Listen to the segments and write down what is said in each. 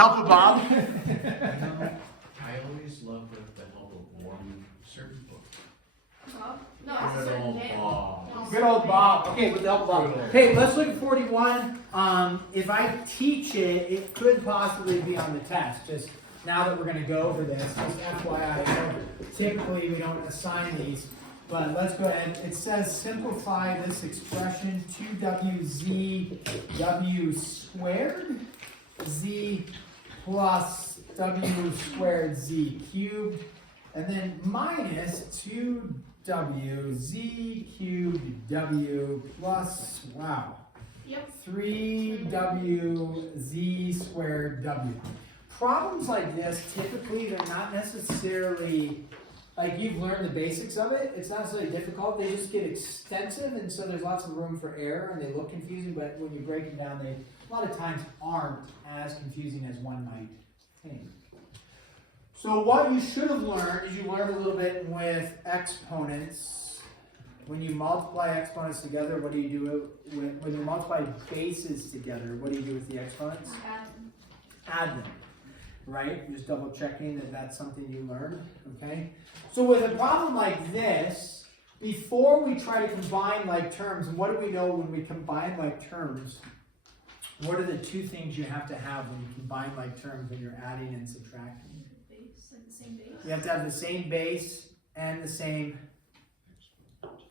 Help of Bob. I always love the help of one certain book. No, Good old Bob. Good old Bob. Okay, with the help of Bob. Hey, let's look at 41. If I teach it, it could possibly be on the test. Just now that we're going to go over this, just FYI. So typically we don't assign these, but let's go ahead. It says simplify this expression 2wzw squared z plus w squared z cubed, and then minus 2wz cubed w plus, wow, 3wz squared w. Problems like this, typically, they're not necessarily, like you've learned the basics of it, it's not necessarily difficult, they just get extensive, and so there's lots of room for error, and they look confusing, but when you break them down, they a lot of times aren't as confusing as one might think. So what you should have learned is you learned a little bit with exponents. When you multiply exponents together, what do you do when you multiply bases together? What do you do with the exponents? Add them, right? Just double checking that that's something you learned, okay? So with a problem like this, before we try to combine like terms, and what do we know when we combine like terms? What are the two things you have to have when you combine like terms when you're adding and subtracting? Base, like the same base. You have to have the same base and the same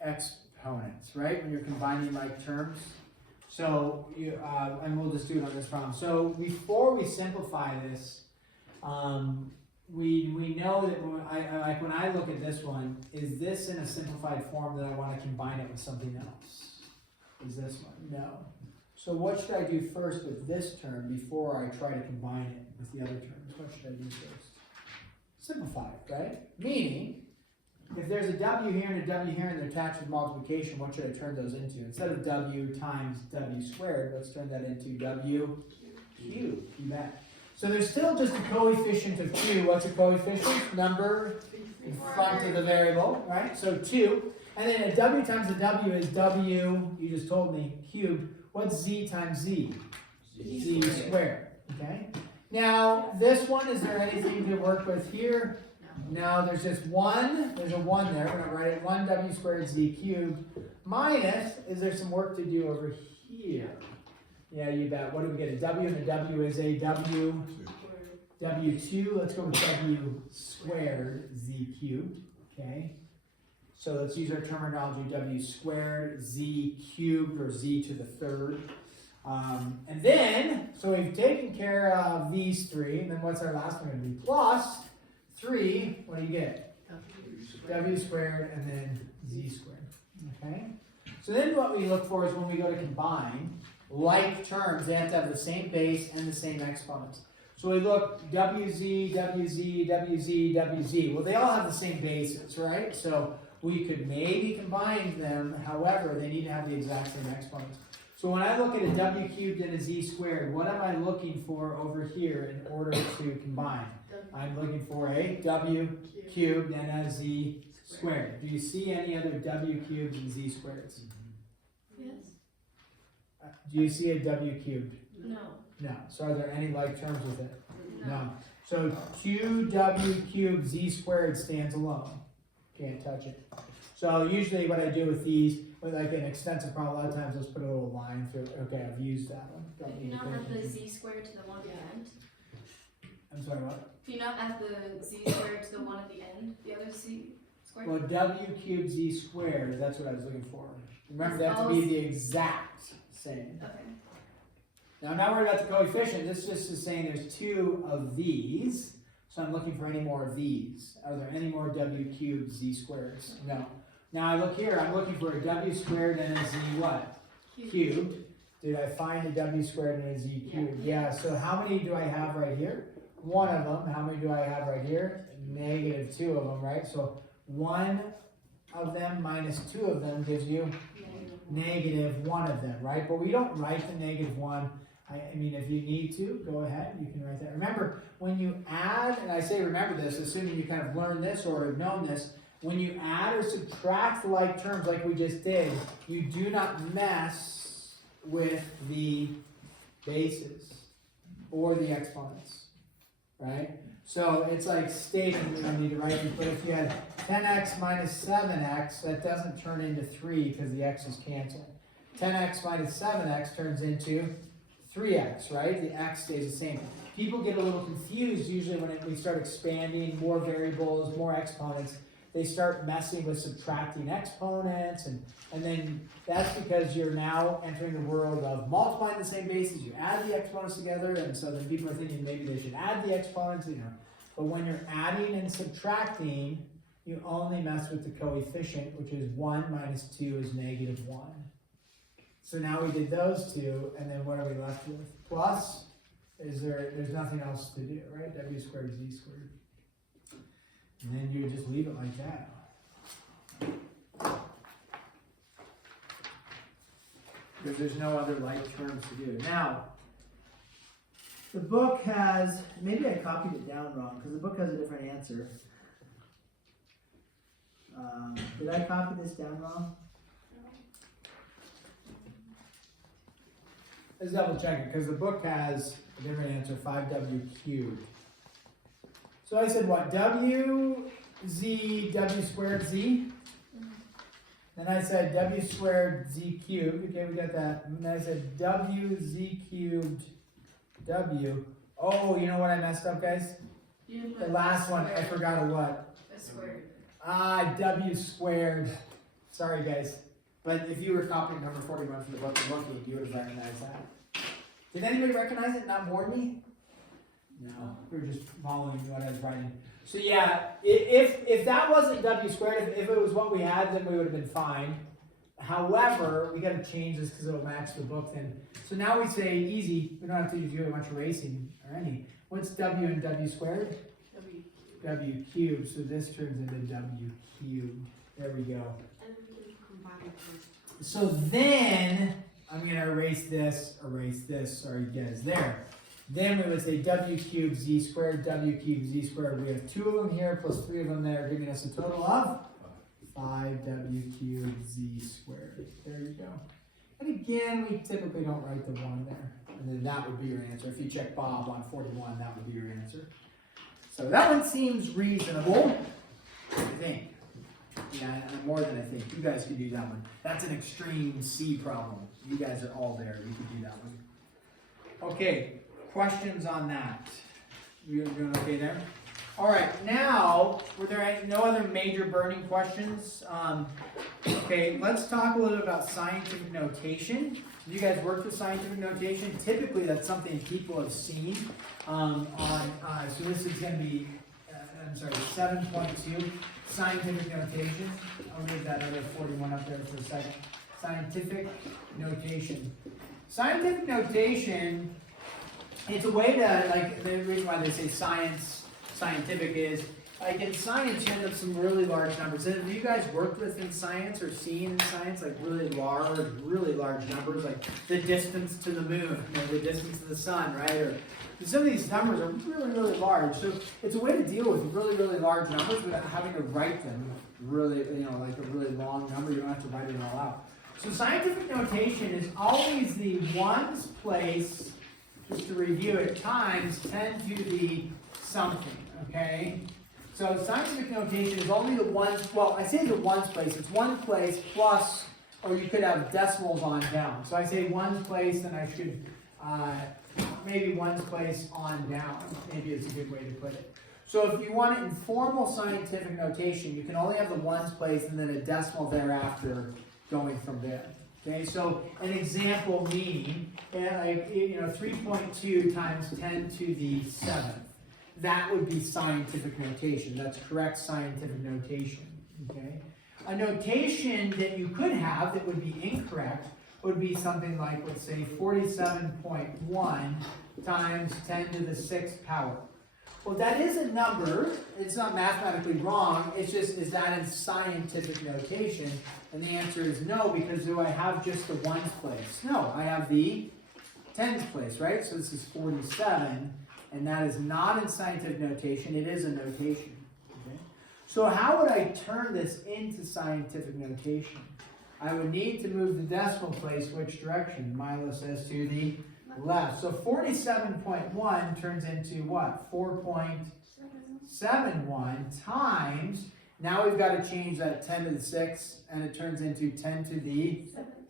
exponents, right? When you're combining like terms. So you and we'll just do it on this problem. So before we simplify this, we know that when I look at this one, is this in a simplified form that I want to combine it with something else? Is this one? No. So what should I do first with this term before I try to combine it with the other terms? What should I do first? Simplify it, right? Meaning, if there's a w here and a w here and they're attached with multiplication, what should I turn those into? Instead of w times w squared, let's turn that into w cubed. You bet. So there's still just a coefficient of 2. What's a coefficient? Number in front of the variable, right? So 2. And then a w times a w is w, you just told me, cubed. What's z times z? Z squared. Okay. Now, this one, is there anything to work with here? No, there's just 1. There's a 1 there. We're going to write it 1w squared z cubed. Minus, is there some work to do over here? Yeah, you bet. What do we get? A w, and a w is a w2. Let's go with w squared z cubed. Okay. So let's use our terminology, w squared, z cubed, or z to the third. And then, so we've taken care of these 3, and then what's our last one going to be? Plus 3, what do you get? W squared, and then z squared. Okay? So then what we look for is when we go to combine, like terms, they have to have the same base and the same exponents. So we look wz, wz, wz, wz. Well, they all have the same bases, right? So we could maybe combine them, however, they need to have the exact same exponents. So when I look at a w cubed and a z squared, what am I looking for over here in order to combine? I'm looking for a w cubed and a z squared. Do you see any other w cubed and z squareds? Yes. Do you see a w cubed? No. No. So are there any like terms with it? No. So 2w cubed z squared stands alone. Can't touch it. So usually what I do with these, with like an extensive problem, a lot of times let's put a little line through it. Okay, I've used that one. If you not add the z squared to the one at the end? I'm sorry, what? If you not add the z squared to the one at the end, the other z squared? Well, w cubed z squared, that's what I was looking for. Remember, they have to be the exact same. Okay. Now I'm not worried about the coefficient. This just is saying there's 2 of these. So I'm looking for any more of these. Are there any more w cubed z squareds? No. Now I look here, I'm looking for a w squared and a z what? Cubed. Did I find a w squared and a z cubed? Yeah, so how many do I have right here? 1 of them. How many do I have right here? Negative 2 of them, right? So 1 of them minus 2 of them gives you negative 1 of them, right? But we don't write the negative 1. I mean, if you need to, go ahead, you can write that. Remember, when you add, and I say remember this, assuming you kind of learned this or have known this, when you add or subtract like terms like we just did, you do not mess with the bases or the exponents. right? So it's like stating we don't need to write it, but if you had 10x minus 7x, that doesn't turn into 3 because the x is canceled. 10x minus 7x turns into 3x, right? The x stays the same. People get a little confused usually when we start expanding more variables, more exponents. They start messing with subtracting exponents, and then that's because you're now entering the world of multiplying the same bases. You add the exponents together, and so then people are thinking maybe they should add the exponents, you know. But when you're adding and subtracting, you only mess with the coefficient, which is 1 minus 2 is negative 1. So now we did those two, and then what are we left with? Plus, there's nothing else to do, right? W squared z squared. And then you would just leave it like that. Because there's no other like terms to do. Now, the book has, maybe I copied it down wrong, because the book has a different answer. Did I copy this down wrong? Let's double check it, because the book has a different answer, 5w cubed. So I said what? W squared z. Then I said w squared z cubed. Okay, we got that. And then I said w z cubed w. Oh, you know what I messed up, guys? The last one, I forgot a what? A squared. W squared. Sorry, guys. But if you were copying number 41 from the book and looking, you would have recognized that. Did anybody recognize it and not warn me? No, we were just following what I was writing. So yeah, if that wasn't w squared, if it was what we had, then we would have been fine. However, we got to change this because it'll match the book then. So now we say easy. We don't have to do a bunch of erasing or any. What's w and w squared? W cubed. So this turns into w cubed. There we go. And then we can combine it first. So then I'm going to erase this. Sorry, guys, there. Then we would say w cubed z squared, w cubed z squared. We have 2 of them here plus 3 of them there, giving us a total of 5w cubed z squared. There you go. And again, we typically don't write the 1 there. And then that would be your answer. If you check Bob on 41, that would be your answer. So that one seems reasonable, I think. Yeah, and more than I think. You guys could do that one. That's an extreme C problem. You guys are all there. You could do that one. Okay. Questions on that? You're doing okay there? All right, now, were there no other major burning questions? Okay, let's talk a little bit about scientific notation. You guys worked with scientific notation? Typically, that's something people have seen so this is going to be, 7.2, scientific notation. I'll leave that other 41 up there for a second. Scientific notation. Scientific notation, it's a way to, like, the reason why they say scientific is, like in science, you end up some really large numbers. Have you guys worked with in science or seen in science, like really large numbers, like the distance to the moon, the distance to the sun, right? Or some of these numbers are really large. So it's a way to deal with really large numbers without having to write them really, like a really long number. You don't have to write it all out. So scientific notation is always the ones place, just to review it, times 10 to the something, okay? So scientific notation is only the ones, well, I say the ones place, it's one place plus, or you could have decimals on down. So I say ones place, then I should, maybe ones place on down, maybe it's a good way to put it. So if you want it in formal scientific notation, you can only have the ones place and then a decimal thereafter going from there. Okay, so an example meaning, like, 3.2 times 10 to the 7th. That would be scientific notation. That's correct scientific notation. Okay, a notation that you could have that would be incorrect would be something like, let's say, 47.1 times 10 to the 6th power. Well, that is a number. It's not mathematically wrong. It's just, is that in scientific notation? And the answer is no, because do I have just the ones place? No, I have the tens place, right? So this is 47, and that is not in scientific notation. It is a notation. Okay? So how would I turn this into scientific notation? I would need to move the decimal place which direction? Milo says to the left. So 47.1 turns into what? 4.71 times, now we've got to change that 10 to the 6th, and it turns into 10 to the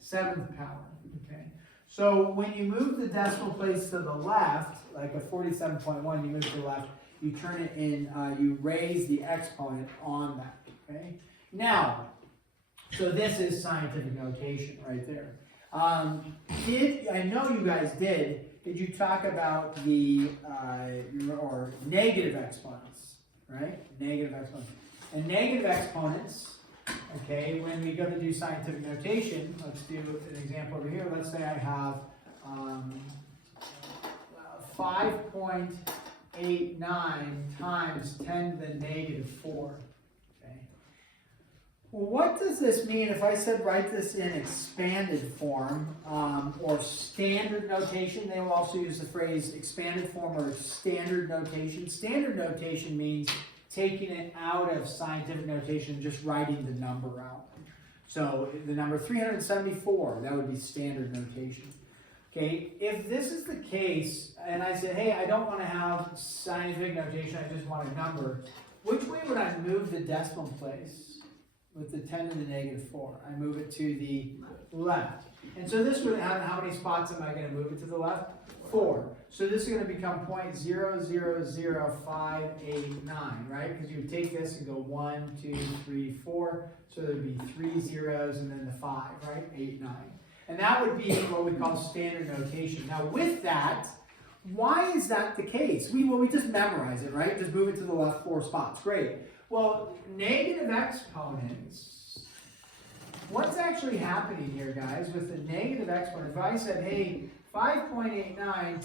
7th power. Okay. So when you move the decimal place to the left, like a 47.1, you move to the left, you turn it in, you raise the exponent on that. Okay. Now, so this is scientific notation right there. I know you guys did you talk about the, or negative exponents, right? Negative exponents. And negative exponents, okay, when we go to do scientific notation, let's do an example over here. Let's say I have 5.89 times 10 to the negative 4. Well, what does this mean if I said write this in expanded form or standard notation? They will also use the phrase expanded form or standard notation. Standard notation means taking it out of scientific notation and just writing the number out. So the number 374, that would be standard notation. Okay, if this is the case, and I said, hey, I don't want to have scientific notation, I just want a number, which way would I move the decimal place? With the 10 to the negative 4. I move it to the left. And so this would have, how many spots am I going to move it to the left? 4. So this is going to become 0.000589, right? Because you would take this and go 1, 2, 3, 4. So there would be 3 zeros and then the 5, right? 8, 9. And that would be what we call standard notation. Now with that, why is that the case? We just memorize it, right? Just move it to the left 4 spots. Great. Well, negative exponents, what's actually happening here, guys, with the negative exponent? If I said, hey, 5.89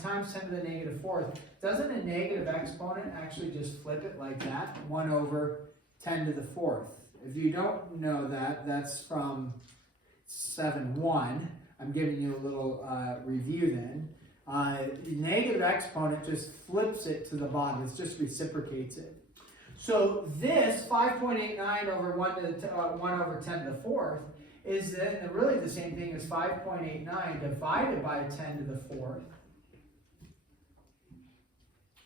times 10 to the negative 4th, doesn't a negative exponent actually just flip it like that? 1 over 10 to the 4th. If you don't know that, that's from 7.1. I'm giving you a little review then. Negative exponent just flips it to the bottom. It just reciprocates it. So this 5.89 over 1 over 10 to the 4th is really the same thing as 5.89 divided by 10 to the 4th,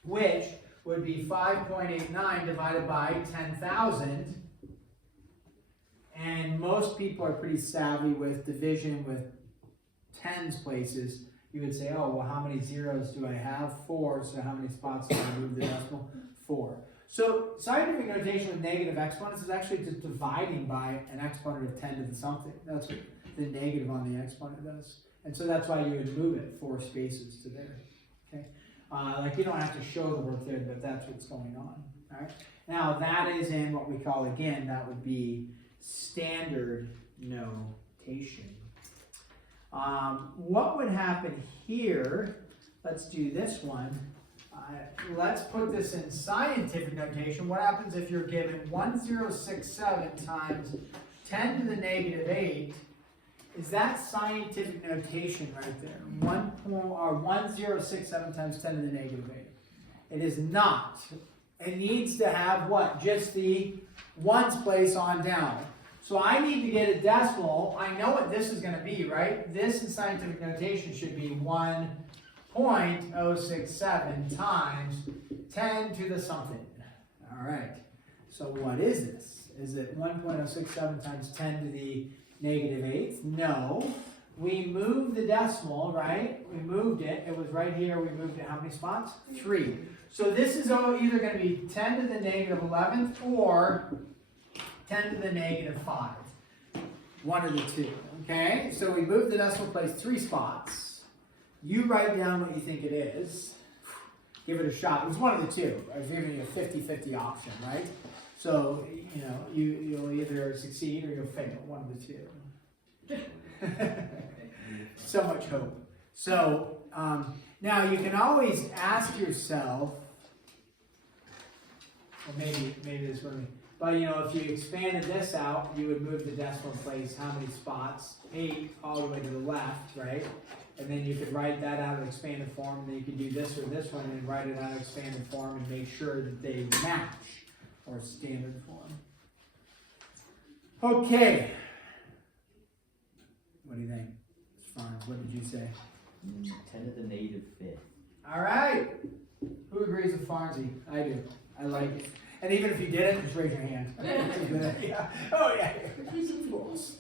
which would be 5.89 divided by 10,000. And most people are pretty savvy with division with tens places. You would say, oh, well, how many zeros do I have? 4, so how many spots do I move the decimal? 4. So scientific notation with negative exponents is actually just dividing by an exponent of 10 to the something. That's what the negative on the exponent does. And so that's why you would move it 4 spaces to there. Okay, like you don't have to show the work there, but that's what's going on. All right. Now that is in what we call, again, that would be standard notation. What would happen here? Let's do this one. Let's put this in scientific notation. What happens if you're given 1067 times 10 to the negative 8? Is that scientific notation right there? 1067 times 10 to the negative 8. It is not. It needs to have what? Just the ones place on down. So I need to get a decimal. I know what this is going to be, right? This in scientific notation should be 1.067 times 10 to the something. All right. So what is this? Is it 1.067 times 10 to the negative 8th? No. We moved the decimal, right? We moved it. It was right here. We moved it how many spots? 3. So this is either going to be 10 to the negative 11th or 10 to the negative 5. One of the two. Okay? So we moved the decimal place 3 spots. You write down what you think it is. Give it a shot. It was one of the two. I was giving you a 50-50 option, right? So, you know, you'll either succeed or you'll fail. One of the two. So much hope. So, now you can always ask yourself, or maybe this for me, but you know, if you expanded this out, you would move the decimal place how many spots? 8 all the way to the left, right? And then you could write that out in expanded form, and then you could do this or this one and write it out in expanded form and make sure that they match, or standard form. Okay. What do you think? It's fine. What did you say? 10 to the negative fifth. All right. Who agrees with Farnsey? I do. I like it. And even if you didn't, just raise your hand. Yeah. Oh yeah. Fools.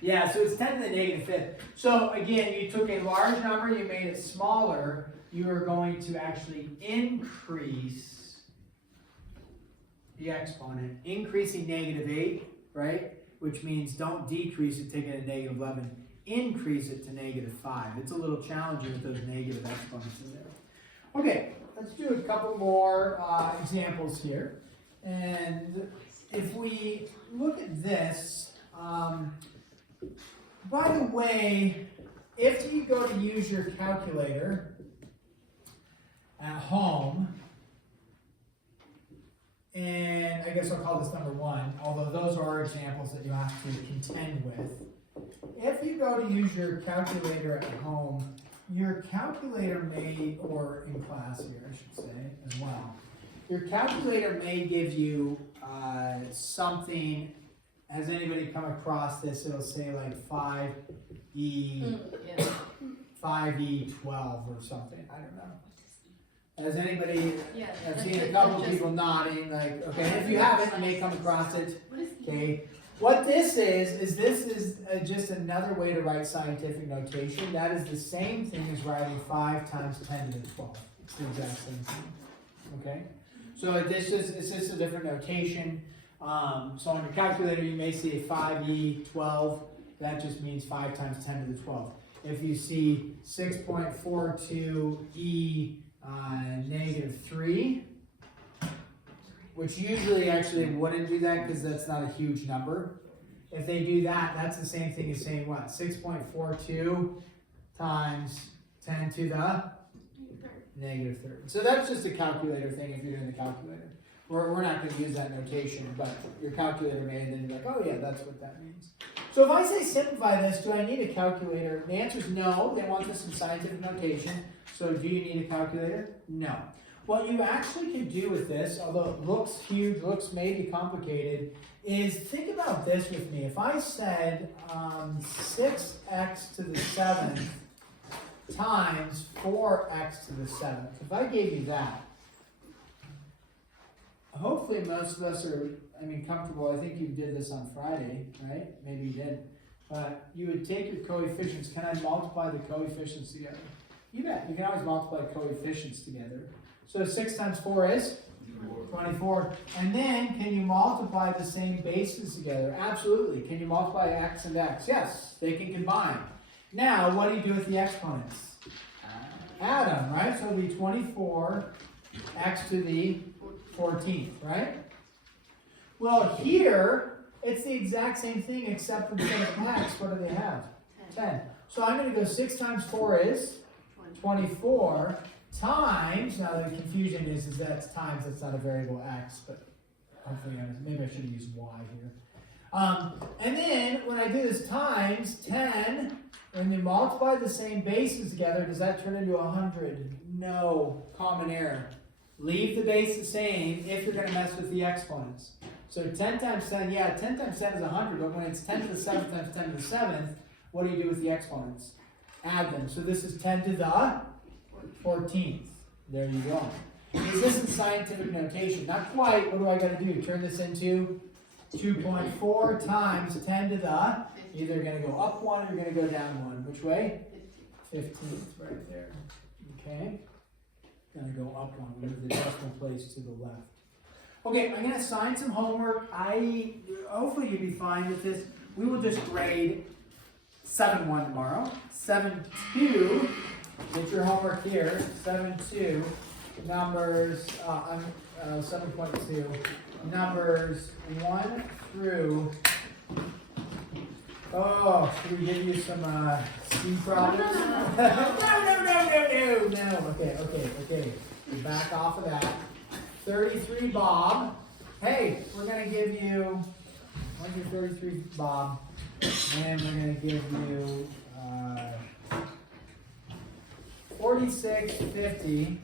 Yeah. So it's 10 to the negative fifth. So again, you took a large number, you made it smaller. You are going to actually increase the exponent, increasing -8, right? Which means don't decrease it, take it to -11. Increase it to -5. It's a little challenging with those negative exponents in there. Okay, let's do a couple more examples here. And if we look at this, by the way, if you go to use your calculator at home, and I guess I'll call this number 1, although those are our examples that you have to contend with. If you go to use your calculator at home, your calculator may, or in class here I should say as well, your calculator may give you something. Has anybody come across this? It'll say like 5e12 or something. I don't know. Has anybody, Yeah. I've seen a couple people nodding, like, okay, if you haven't, you may come across it, okay. What this is just another way to write scientific notation. That is the same thing as writing 5 times 10 to the 12. It's the exact same thing, okay. So it's just a different notation. So on your calculator, you may see a 5e12. That just means 5 times 10 to the 12. If you see 6.42e -3, which usually actually wouldn't do that because that's not a huge number. If they do that, that's the same thing as saying what? 6.42 times 10 to the -3. So that's just a calculator thing if you're doing the calculator. We're not going to use that notation, but your calculator may, and then you're like, oh yeah, that's what that means. So if I say simplify this, do I need a calculator? The answer is no. They want this in scientific notation. So do you need a calculator? No. What you actually can do with this, although it looks huge, looks maybe complicated, is think about this with me. If I said 6x to the 7th times 4x to the 7th, if I gave you that, hopefully most of us are, comfortable. I think you did this on Friday, right? Maybe you did. But you would take your coefficients. Can I multiply the coefficients together? You bet. You can always multiply coefficients together. So 6 times 4 is? 24. And then, can you multiply the same bases together? Absolutely. Can you multiply x and x? Yes, they can combine. Now, what do you do with the exponents? Add them, right? So it'll be 24x to the 14th, right? Well, here, it's the exact same thing except instead of x, what do they have? 10. So I'm going to go 6 times 4 is 24 times, now the confusion is that's times, that's not a variable x, but hopefully, maybe I should have used y here. And then, when I do this times 10, when you multiply the same bases together, does that turn into 100? No, common error. Leave the base the same if you're going to mess with the exponents. So 10 times 10, yeah, 10 times 10 is 100, but when it's 10 to the 7th times 10 to the 7th, what do you do with the exponents? Add them. So this is 10 to the 14th. There you go. Is this in scientific notation? Not quite. What do I got to do? Turn this into 2.4 times 10 to the, either going to go up 1 or you're going to go down 1. Which way? 15th, right there. Okay. Going to go up 1. Move the decimal place to the left. Okay, I'm going to assign some homework. Hopefully you'll be fine with this. We will just grade 7-1 tomorrow. 7-2. Get your homework here. 7-2. Numbers, 7.2. Numbers 1 through. Oh, should we give you some C problems? No. Okay. We back off of that. 33, Bob. Hey, we're going to give you, what's your 33, Bob? And we're going to give you 46.50.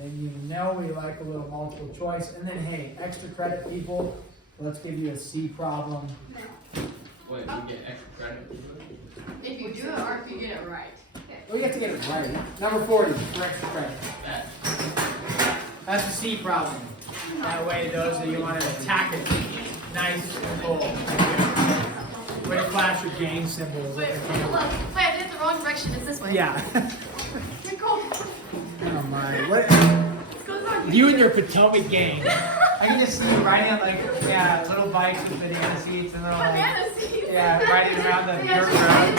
And you know we like a little multiple choice. And then, hey, extra credit, people. Let's give you a C problem. Wait, we get extra credit? If you do it or if you get it right. We have to get it right. Number 40, for extra credit. That's the C problem. That way, those that you want to attack it, nice and full. Way to flash your gain symbols. Wait, hold on. Wait, I did it the wrong direction. It's this way. Yeah. Nicole. Oh my. What? You and your Potomac game. I can just see you riding on like, yeah, little bikes with banana seats and little like, Banana seeds. yeah, riding around the Yeah, dirt just road. riding.